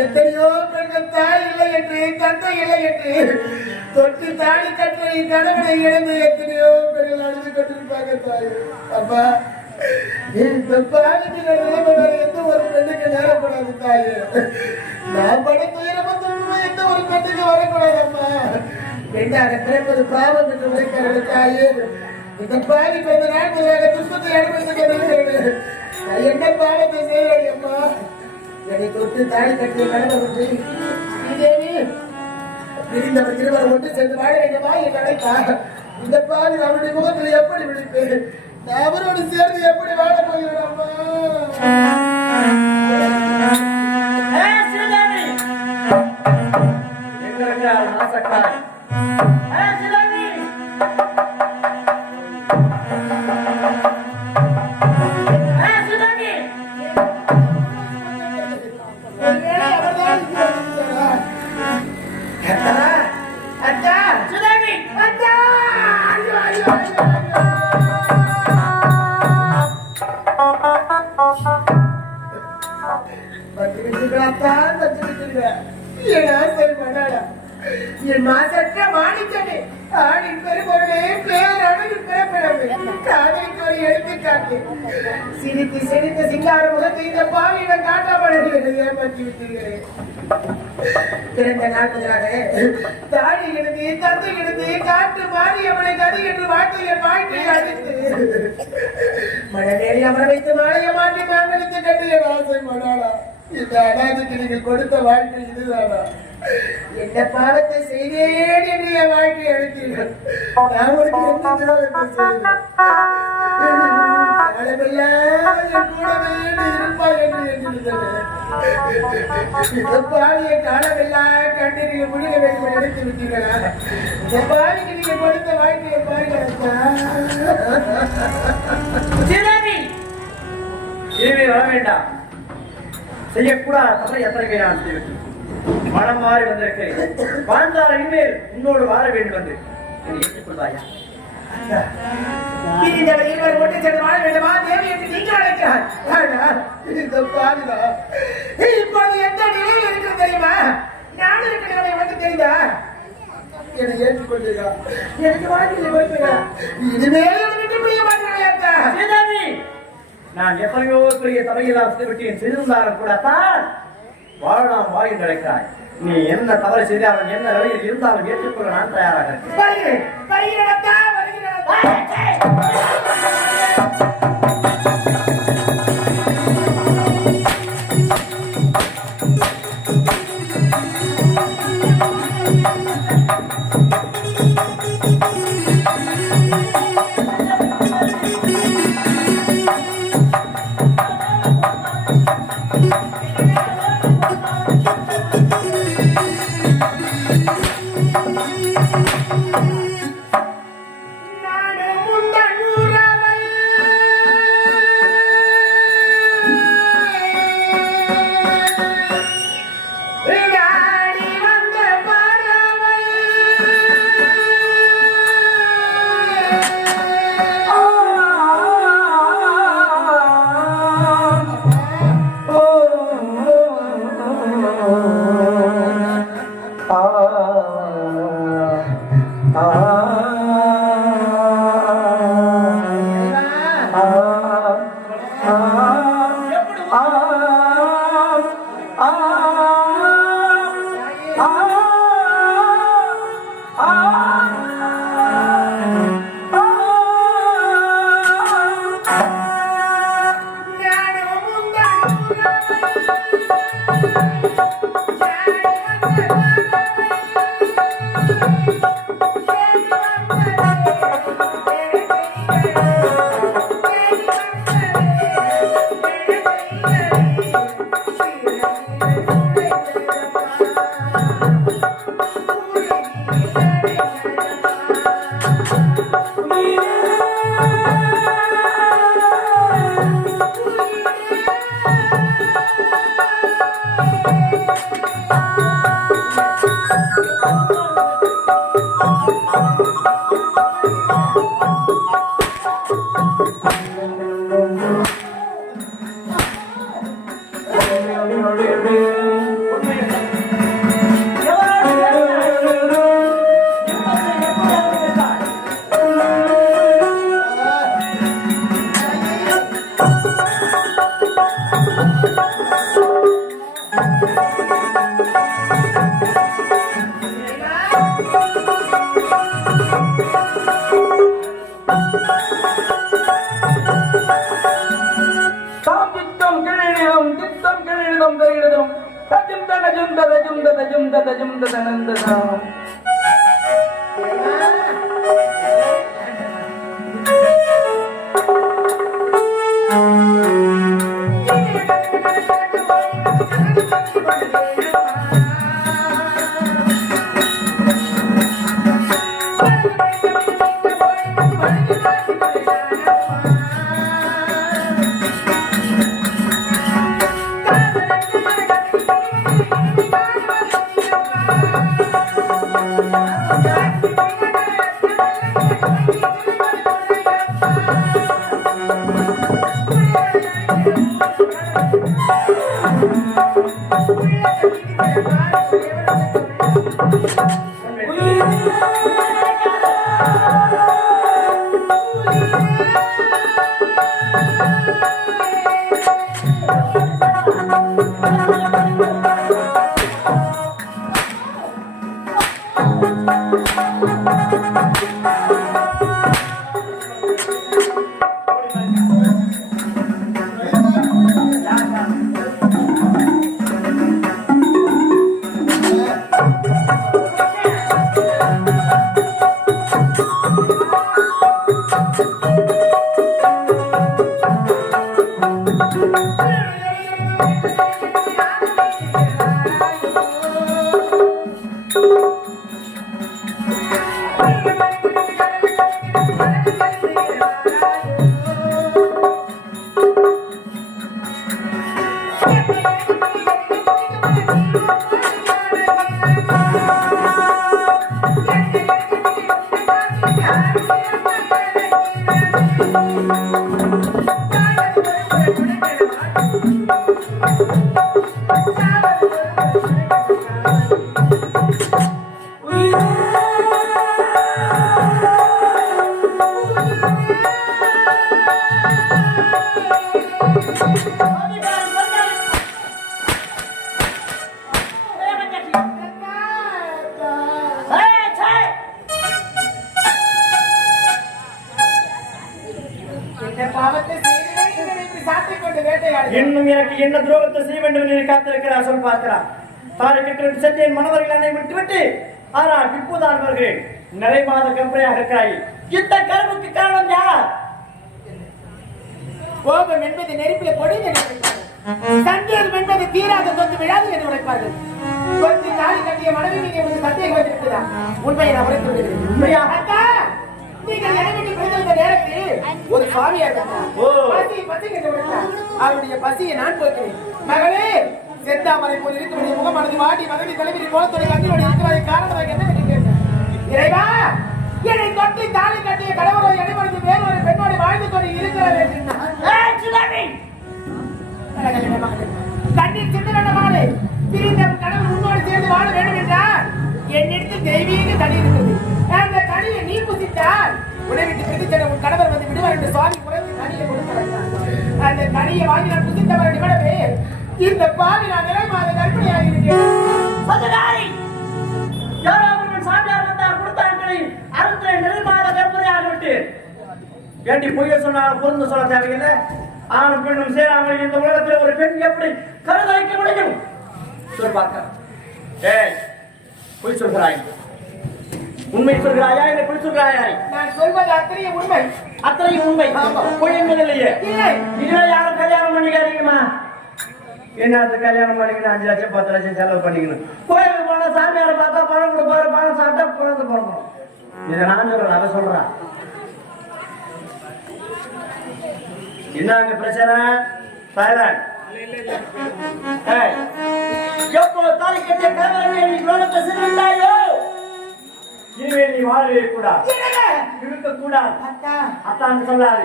எத்தனையோ பெண்கள் தாய் இல்லை என்று தந்தை இல்லை என்று தொட்டு தாடி கற்ற கணவனை இழந்து எத்தனையோ பெண்கள் அழிச்சு கட்டிருப்பாங்க தாய். அப்பா இந்த பாதிக்கு எந்த ஒரு பெண்ணுக்கு நேரப்படாது தாயே. நான் பட துயரம் எந்த ஒரு பெண்ணுக்கு வரக்கூடாது. அம்மா பெண்ணாக பிறப்பது பாவம் என்று உரைக்கிறது தாயே. இந்த பாதி கொஞ்ச நாள் முதலாக துன்பத்தை அனுபவித்துக் கொண்டிருக்கிறது. நான் என்ன பாவத்தை செய்கிறேன் அம்மா? என்னை தொட்டு தாடி கட்டிய கடவுள் பிரிந்தவர் இருவர் ஒன்று சேர்ந்து வாழ வேண்டுமா என் நினைப்பா. இந்த பாதி அவருடைய முகத்தில் எப்படி விழிப்பேன்? நான் அவரோடு சேர்ந்து எப்படி வாழ போகிறேன் அம்மா? என் மாசற்ற மாணிக்கமே ஆணின் பெருமொருளே பேரழகில் பிறப்பிடமே காதலிக்கு ஒரு எடுத்துக்காட்டு. சிரித்து சிரித்த சிங்கார முகத்தை இந்த பாவியிடம் காட்டப்படுகிறது. ஏமாற்றி விட்டீர்களே. பிறந்த நாள் முதலாக தாடி எடுத்து தந்தை எடுத்து காட்டு மாறி அவனை கதி என்று வாழ்க்கையை அழித்து மனநேரி அமர வைத்து மாலையை மாற்றி மாங்கலித்து கட்டிய ஆசை மனாலா. இந்த அனாதைக்கு நீங்கள் கொடுத்த வாழ்க்கை இதுதானா? என்ன பாவத்தை செய்தேன் என்று என் வாழ்க்கையை அழித்தீர்கள். நான் உனக்கு எந்த தியாகத்தை செய்தேன்? காலமெல்லாம் கண்ணீரில் முழுக வைத்து எடுத்து விட்டீர்களா? இந்த பாவிக்கு நீங்க கொடுத்த வாழ்க்கையை பாருங்க. வர வேண்டாம். செய்யக்கூடாத தவறை எத்தனை நான் செய்வேன். மனம் மாறி வந்திருக்கிறேன். வாழ்ந்தால் இனிமேல் உன்னோடு வாழ வேண்டும் என்று ஏற்றுக்கொள்வாயா? ஒன்று சென்று வாழ வேண்டுமா தேவி என்று நீங்கள் அழைக்கிறார். இப்போது எந்த நிலையில் இருக்கிற தெரியுமா? நான் இருக்கிறவனை வந்து தெரிந்தா என்னை ஏற்றுக்கொள்கிறா. எனக்கு வாழ்க்கையில் வருகிறா. இனிமேல் எனக்கு புரிய மாட்டேன். நான் எத்தனையோ பெரிய தவறையெல்லாம் செய்துவிட்டேன். செய்திருந்தாலும் கூட தான் வாழலாம் வாய் நினைக்கிறாய். நீ என்ன தவறு செய்தாலும் என்ன நிலையில் இருந்தாலும் ஏற்றுக்கொள்ள நான் தயாராக இருக்கிறேன். இன்னும் எனக்கு என்ன துரோகத்தை செய்ய வேண்டும் என்று காத்திருக்கிறார் சொல் பார்க்கிறார். தாரை கட்டு சென்று என் மனவர்கள் என்னை விட்டுவிட்டு ஆனால் இப்போதான் வருகிறேன். நிறை மாத கம்பெனியாக இருக்கிறாய். இந்த கருவுக்கு காரணம் யார்? கோபம் என்பது நெருப்பில பொடிந்து சந்தேகம் என்பது தீராத தொந்து விழாது என்று உரைப்பார்கள். கொஞ்சம் தாலி கட்டிய மனைவி மீது சந்தேகம் வந்திருக்கிறதா? உண்மையை நான் உரைத்து விடுகிறேன். உண்மையா? அக்கா, நீங்கள் எனக்கு பிறந்த நேரத்தில் ஒரு சுவாமியார் அவருடைய பசியை நான் போக்கிறேன். மகளே, செந்தாமரை போல் இருக்கிற முகமானது வாடி மகனை தலைவிரி கோலத்துறை கண்ணியோடு இருக்கிறதை காரணமாக என்ன கேட்டேன். இறைவா, என்னை தொட்டி தாலி கட்டிய கடவுளை இடைமறித்து வேறொரு பெண்ணோடு வாழ்ந்து கொண்டு இருக்கிறது. கண்ணீர் சின்ன மகளே, பிரிந்த கடவுள் உன்னோடு சேர்ந்து வாழ வேண்டும் என்றால் என்னிடத்தில் தெய்வீக தனி இருக்கிறது. அந்த தனியை நீ புசித்தால் உன்னை விட்டு பிரித்து உன் கணவர் வந்து விடுவார் என்று சுவாமி குறைந்து தனியை கொடுத்தார். அந்த தனியை வாங்கி நான் புசித்தவரை விடவே இந்த பாவி நான் நிலை மாத கற்பனையாக இருக்கிறேன். ஏண்டி பொய்ய சொன்னாலும் பொருந்து சொல்ல தேவையில்லை. ஆணும் பெண்ணும் சேராமல் இந்த உலகத்தில் ஒரு பெண் எப்படி கருதளிக்க முடியும்? சொல் பார்க்க. ஏய், பொய் சொல்கிறாய். உண்மை சொல்கிறாயா இல்லை பொய் சொல்கிறாயா? நான் சொல்வது அத்தனையும் உண்மை. அத்தனையும் உண்மை. பொய் என்பதில்லையே. இதுல யாரும் கல்யாணம் பண்ணிக்காதீங்கம்மா. என்ன கல்யாணம் பண்ணிக்கணும் 5 லட்சம் 10 லட்சம் செலவு பண்ணிக்கணும். கோயிலுக்கு போனா சாமியாரை பார்த்தா பணம் கொடுப்பாரு, பணம் சாப்பிட்டா குழந்தை பிறக்கணும். இதை நான் சொல்றேன், அதை சொல்றான். என்னங்க பிரச்சனை? எப்போ தாலி கட்டிய கணவனை நீ குலத்தை சிறுந்தாயோ இனிமேல் நீ வாழவே கூடாது, இருக்க கூடாது. அத்தான் சொல்லாது.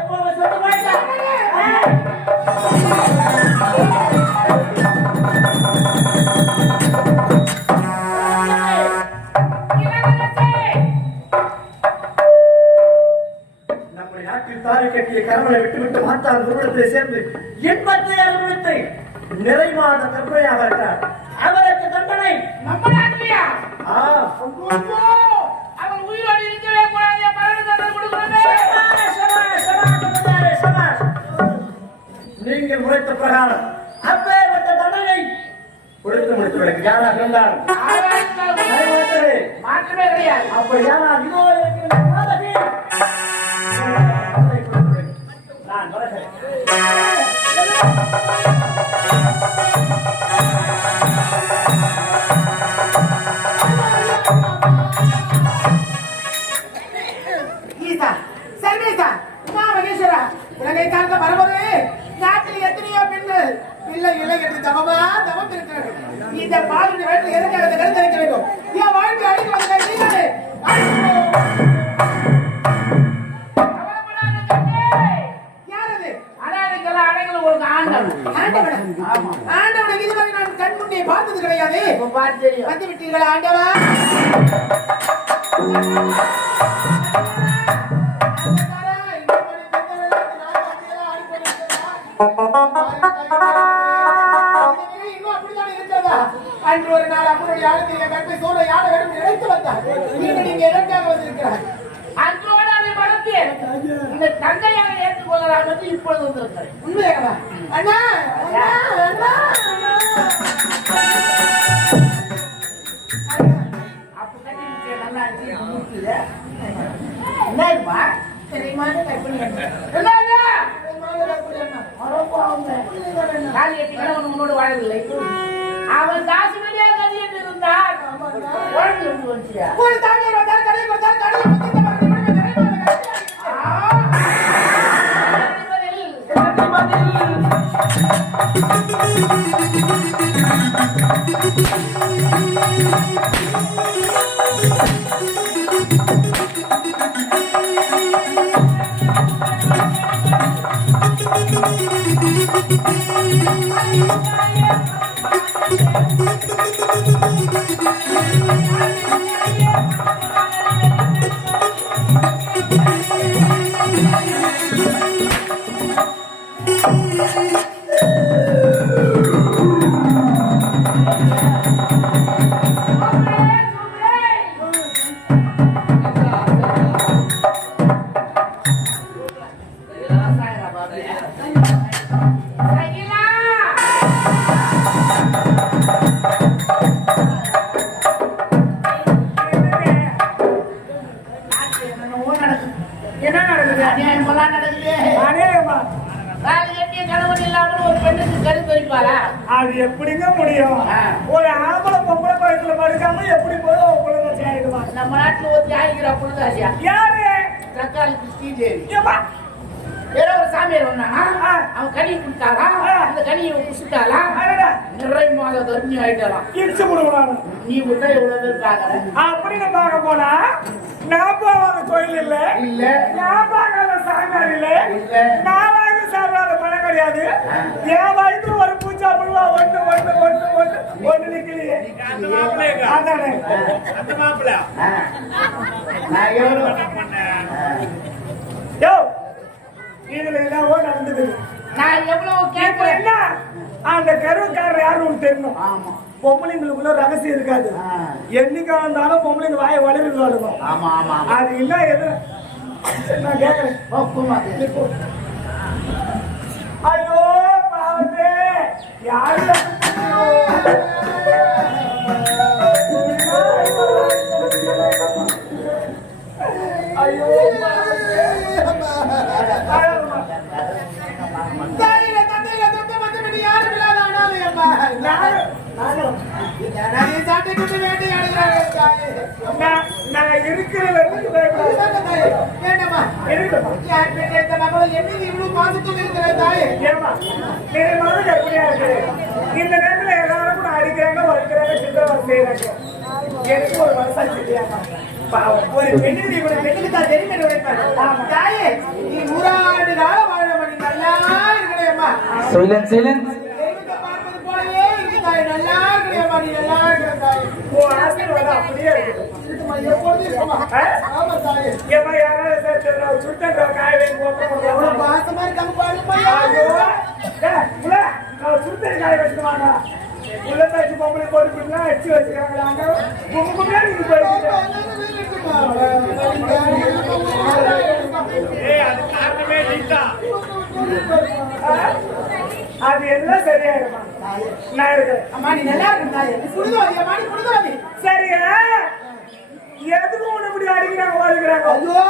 எப்போ சொல்ல மாட்டேன். தாரை கட்டிய கணவனை விட்டுவிட்டு மாத்தார் குருடத்தை சேர்ந்து இன்பத்தை அனுபவித்து நிறை மாத கற்பனையாக இருக்கிறார். அவருக்கு தண்டனை அவர் உயிரோடு இருக்கவே கூடாது. நீங்கள் உரைத்த பிரகாரம் அப்பேற்பட்ட தண்டனை கொடுத்து முடித்து விடுகிறேன். யாரா சொன்னார் மாற்றமே கிடையாது. அப்ப யாரா இதோ இருக்கிற மாதவி நான் வரேன். ஈசா சர்வேசா உமா மகேஸ்வரா உலகை காண்க மரபவே நாட்டில் எத்தனையோ பெண்கள் பிள்ளை இல்லை என்று தவமா தவம் இருக்கிறார்கள். இந்த பாலின் வயிற்றில் எதற்காக அதை கருத்தரிக்க வேண்டும்? என் வாழ்க்கை அழிந்து வந்த நீங்களே யாரது? அனாதைக்கெல்லாம் அடைகள் உங்களுக்கு ஆண்டவன். ஆண்டவனை இதுவரை நான் கண் முன்னே பார்த்தது கிடையாது. இப்ப பார்த்து தெரியும். வந்து விட்டீர்களா ஆண்டவா? அன்று ஒரு நாள் அவருடைய ஆளுநர் கற்பை சோழ யானை வேண்டும் நினைத்து வந்தார். நீங்க எதற்காக வந்திருக்கிறார்? அன்றோடு அதை மறந்து இந்த தந்தையாக ஏற்றுக்கொள்ளலாம் என்று இப்பொழுது வந்திருக்கிறேன். உண்மையாகவா? அண்ணா அண்ணா அண்ணா அப்ப கட்டி விட்டு நல்லா இருந்துச்சு, மூச்சுது. என்னம்மா தெரியுமான்னு கற்பனை பண்ணேன். என்னது? காலி எட்டிங்கன்னா உன்னோடு வாழவில்லை. அவன் காசு வெளியே கதி என்று இருந்தான். குழந்தை எப்படி வந்துச்சியா? ஒரு தாங்க வந்தார் கடை கொடுத்தார் கடை முத்திட்ட மாதிரி என்ன நடக்குது? அநியாயமெல்லாம் நடக்குது. காலி கட்டிய கணவன் இல்லாமல் ஒரு பெண்ணுக்கு கருத்தரிப்பாரா? அது எப்படிங்க முடியும்? ஒரு ஆம்பளை பொம்பளை பழத்துல படுக்காம எப்படி போதும் உங்களை வச்சு ஆயிடுவாங்க. நம்ம நாட்டுல ஒரு தியாகிக்கிற புழுதாசியா யாரு? தக்காளி ஸ்ரீதேவி. ஏம்மா? வேற ஒரு சாமியார் வந்தானா? அவன் கனி கொடுத்தாரா? அந்த கனியை குடிச்சுட்டாளா? அடடா, நிறை மாத கர்ப்பிணி ஆயிட்டாலாம். இடிச்சு முடுவாங்க. நீ விட்டா எவ்வளவு பேர் பாக்குற? அப்படின்னு பார்க்க போனா நான் போகாத கோயில் இல்ல, இல்ல. நான் பார்க்காத சாமியார் இல்ல, இல்ல. நான் வாங்கி சாப்பிடாத பணம் கிடையாது. என் வயிற்று ஒரு பூச்சா புழுவா ஒன்று ஒன்று ஒன்று ஒன்று ஒன்று நிக்கலையே. அதானே அந்த மாப்பிள்ள. நான் எவ்வளவு யோ, இதுல என்னவோ நடந்தது. நான் எவ்வளவு இப்ப கேட்கிறேன். என்ன? அந்த கருவுக்காரர் யாரும் உனக்கு தெரியணும். ஆமா பொம்பளைங்களுக்குள்ள ரகசியம் இருக்காது. என்னைக்கா இருந்தாலும் பொம்பளைங்க வாயை வளர்ந்து வாழுவோம். ஆமா ஆமா அது இல்ல எது நான் கேட்கறேன். ஐயோ பாவத்தே, யாரு ஐயோ தாயில தந்தையில தொட்டு வந்து விட்டு யாரும் இல்லாத அனாதை அம்மா. நானே சாட்டை கொண்டு வேட்டையாடுகிறார்கள் தாயே. நான் இருக்கிற வரைக்கும் தாயே, வேண்டாமா? இருக்கமா? யார் பெற்ற மகளும் என்ன இவ்வளவு பாசத்தோடு இருக்கிற தாயே? ஏமா நீ மகன் எப்படியா இருக்கு? இந்த நேரத்துல எல்லாரும் கூட அடிக்கிறாங்க, வலிக்கிறாங்க, சித்திரவதை செய்யறாங்க. எனக்கு ஒரு வருஷம் தெரியாமா? பாவம், ஒரு பெண்ணுக்கு இவ்வளவு பெண்ணுக்கு தான் தெரியுமே உடைப்பாங்க. தாயே, நீ 100 ஆண்டு காலம் வாழ பண்ணி நல்லா இருக்கிறேம்மா. தெய்வத்தை பார்ப்பது போலவே இருக்கு தாயே, நல்லா இருக்கிறேம்மா, நீ நல்லா இருக்கிற தாயே. உன் ஆசீர்வாதம் அப்படியே இருக்குது. இருக்குமா, எப்பொழுதும் இருக்குமா? ஆமா தாயே. ஏமா யாராவது சுத்தன்ற காய வைக்க போறோம். எவ்வளவு பாசமா இருக்காங்க பாருப்பா. ஐயோ, உள்ள நான் சுத்தம் காய வச்சுக்குவாங்க. உள்ள தாச்சு பொம்பளை போட்டுக்கிட்டு அடிச்சு வச்சுக்கிறாங்க. உங்க முன்னாடி இது போயிட்டு அது காரணமே நீதான். அது எல்லாம் சரியாயிருமா? நான் இருக்கிறேன். அம்மா நீ நல்லா இருக்கு தாயே. நீ குடுதோதி அம்மா நீ குடுதோதி. சரியா எதுக்கு உன்னை இப்படி அடிக்கிறாங்க வாழ்கிறாங்க? ஐயோ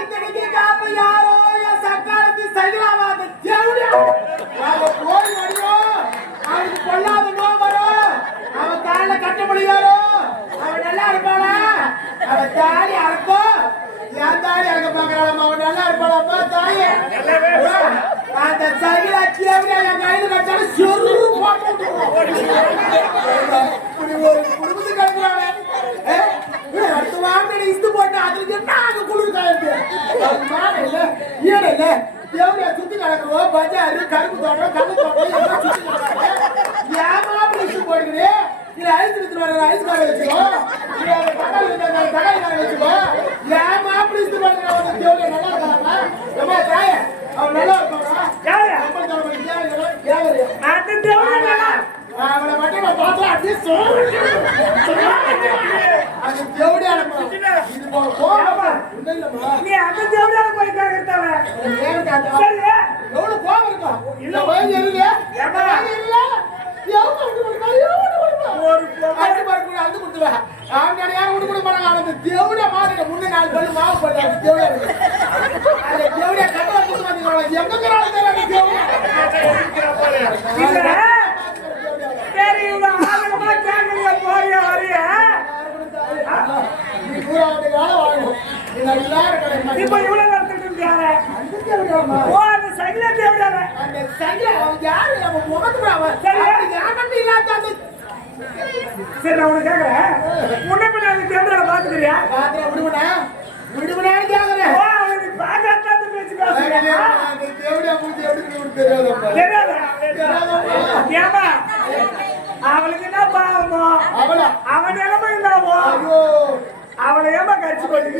இத்தனைக்கு காப்பு யாரோ என் சக்காலத்தி சைலாவாத தேவடியா. அவன் போய் வடியோ. அவனுக்கு கொள்ளாத நோய் வரும். அவன் கால கட்ட முடியாரோ. அவன் நல்லா இருப்பானா? அவன் தாலி அறக்கும். என் தாலி அறக்க பாக்குறான். அவன் நல்லா இருப்பானப்பா தாயே. அந்த சைலா தேவடியா என் கையில கட்டாலும் சொரு போட்டு ஒரு குடும்பத்துக்கு கட்டுறானே. அடுத்த வாரம் இஸ்து போட்டு அதுக்கு என்ன ஆக குளிர்காயிருக்கு. இல்ல தேவையா சுத்தி நடக்கிறோம். பஜாரு கரும்பு தோட்டம் கண்ணு தோட்டம் எல்லாம் சுத்தி நடக்கிறேன். ஏமா அப்படி இஸ்து போடுகிறே? இல்ல ஐஸ் வித்து வர ஐஸ் கார வச்சுக்கோ. இல்ல தகாய் கார வச்சுக்கோ. ஏமா அப்படி இஸ்து போடுகிறேன்? தேவையா நல்லா இருக்காமா? ஏமா தாயே அவன் நல்லா இருப்பானா? யாரு? அப்படி தரமா யாரு? அது தேவையா? அவனை மட்டும் நான் பார்த்தா அப்படியே அது தேவடியா இது போகாம இல்லம்மா. நீ அந்த தேவையான போய் கேட்கறதாவ. சரி எவ்வளவு கோபம் இருக்கா? இல்ல வயது இல்ல இல்ல தேவடியா மாதிரி முன்னே 4 பல்லு மாவு போட்டாங்க. தேவடியா தேவடியா கட்ட வந்து எங்க சரி இவ்வளவு ஆதரமா கேட்கறீங்க போறியா வரியா? இப்ப இவ்வளவு நடத்திட்டு இருக்காங்க. ஓ அந்த சைல தேவையான சரி நான் உனக்கு கேட்கறேன். முன்ன பின்ன அந்த தேவையான பாத்துக்கிறியா? ஓ அவனுக்கு பாக்காத பேச்சு தெரியாதா? ஏமா அவளுக்கு என்ன பாவமோ அவன் நிலைமை என்னவோ அவளை ஏமா கடிச்சு போட்டு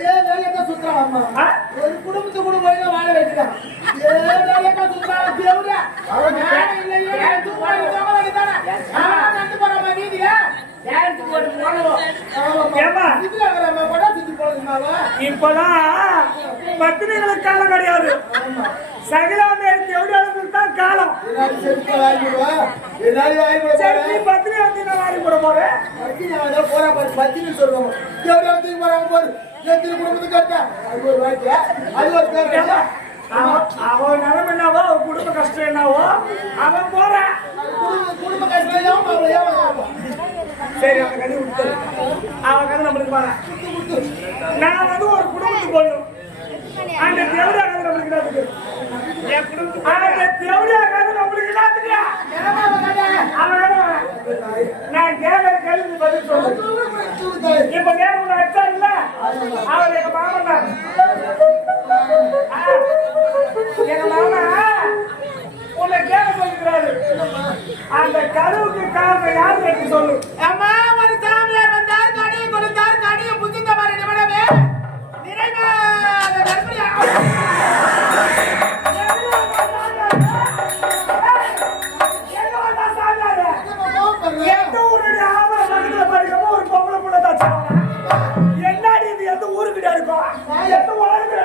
ஒரு குடும்பத்து கூட போய் வாழ வைக்கிறான். இப்பதான் பத்திரிகளுக்கு காலம் கிடையாது. சகிலாமேருக்கு எவ்வளவு தான் காலம். சரி பத்திரி வந்து நான் வாரி போட போறேன். அவன் நிலைமை என்னவோ குடும்ப கஷ்டம் என்னவோ அவன் போறான். குடும்ப கஷ்டம் சரி அவன் கதை விட்டு அவன் கதை நம்மளுக்கு பாரு. நான் வந்து ஒரு குடும்பத்துக்கு போகணும். அந்த தேவடியா கதை நம்மளுக்கு என்னத்துக்கு? அந்த தேவடியா கதை நம்மளுக்கு என்னத்துக்கு? நான் கேட்கிற கேள்வி பதில் சொல்லு. இப்ப நேரம் அச்சா இல்ல அவர் எங்க மாமன் தான். எங்க மாமா உன்னை கேட்க சொல்லிக்கிறாரு. அந்த கருவுக்கு காரணம் யாரு எனக்கு சொல்லு. அம்மா ஒரு சாமியார் வந்தார் கனியை கொடுத்தார். கனியை புத்தித்த மாதிரி நிமிடமே நிறைவாத கர்ப்பிணியா எந்த ஊருடைய ஆவண மனதில் படிக்கமோ ஒரு பொம்பளை புள்ள தான். என்னடி இது எந்த ஊருக்கிட்ட இருக்கும்? எந்த ஊருக்கு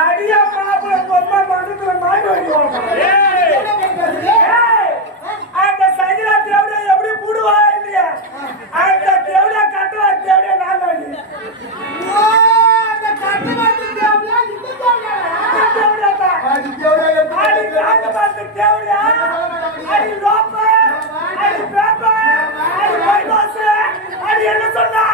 அடியா மாப்பிள்ள பொம்மை மனசுல மாட்டி வைக்குவாங்க. அந்த சைலா தேவடியா எப்படி போடுவா இல்லையா? அந்த தேவடியா கட்டுவா தேவடியா நான் தான். அந்த கட்டு மாட்டு தேவையா இந்த தேவையா அது காட்டு மாட்டு தேவடியா அது லோப்ப அது பேப்ப அது பைபாஸ் அது என்ன சொன்னா?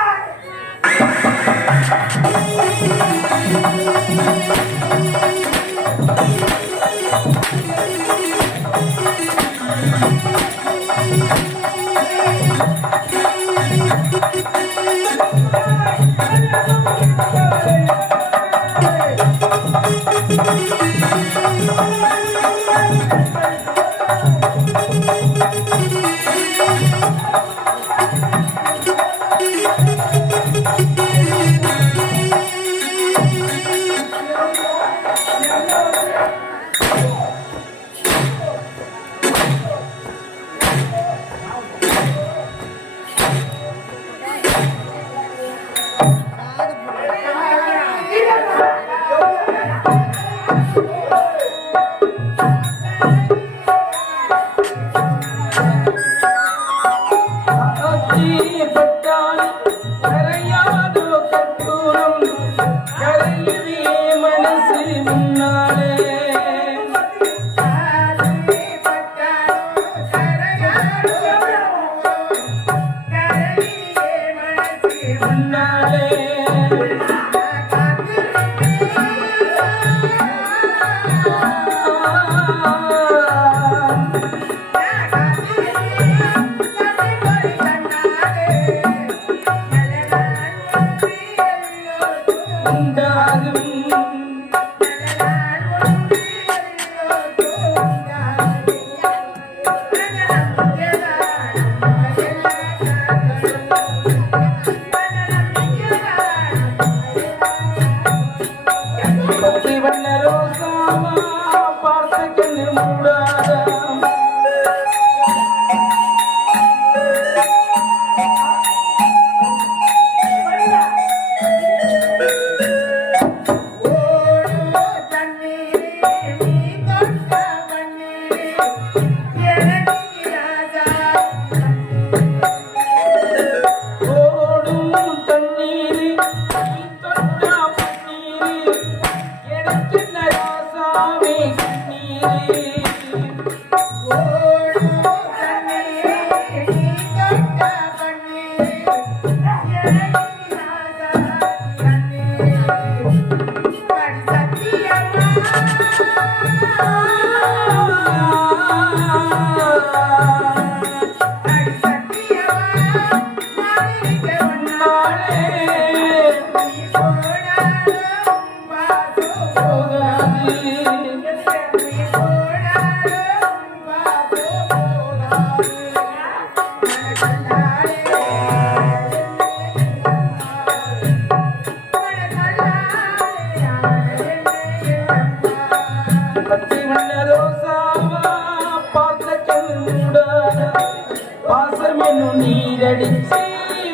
நீரடிச்சு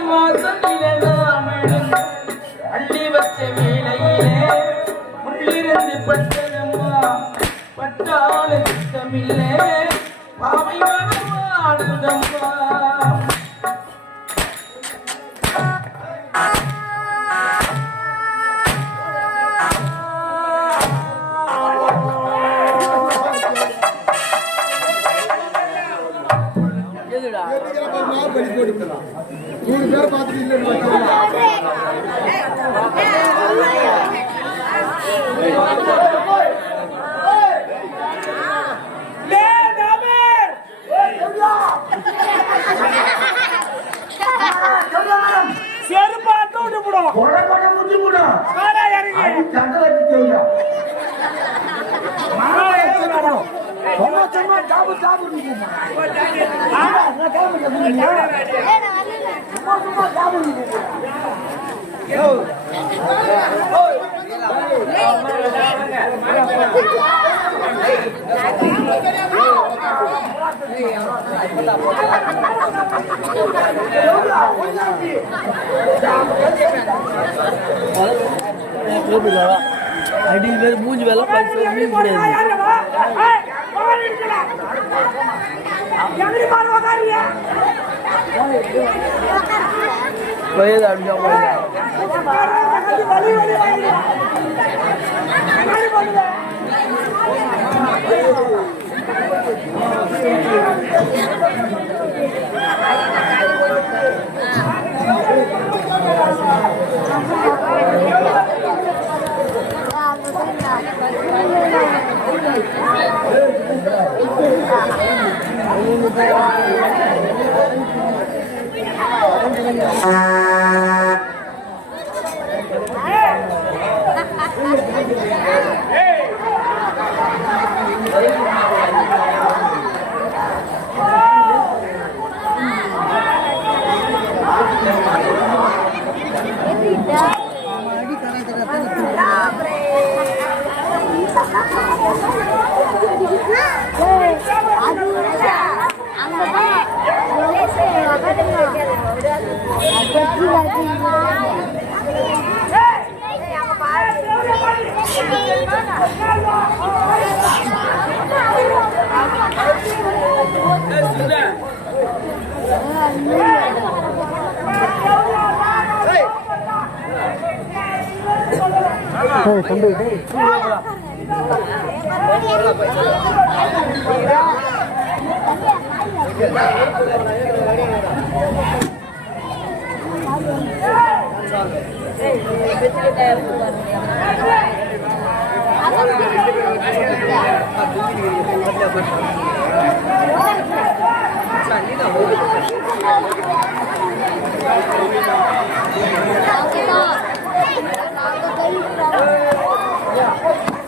வாசலில் அள்ளி வச்ச வேளையிலே உள்ளிருந்து பட்டதம்மா பட்டாள திட்டமில்லை பாவை மனமாடுதம்மா மூணு பேரை பார்த்துட்டு செருப்பாட்டு விட்டு போடும் முடி போடும் சண்டை வச்சு ஜாபு ஜாபு அடியில மூஞ்சி வேலை வயது அடிச்சா Hey!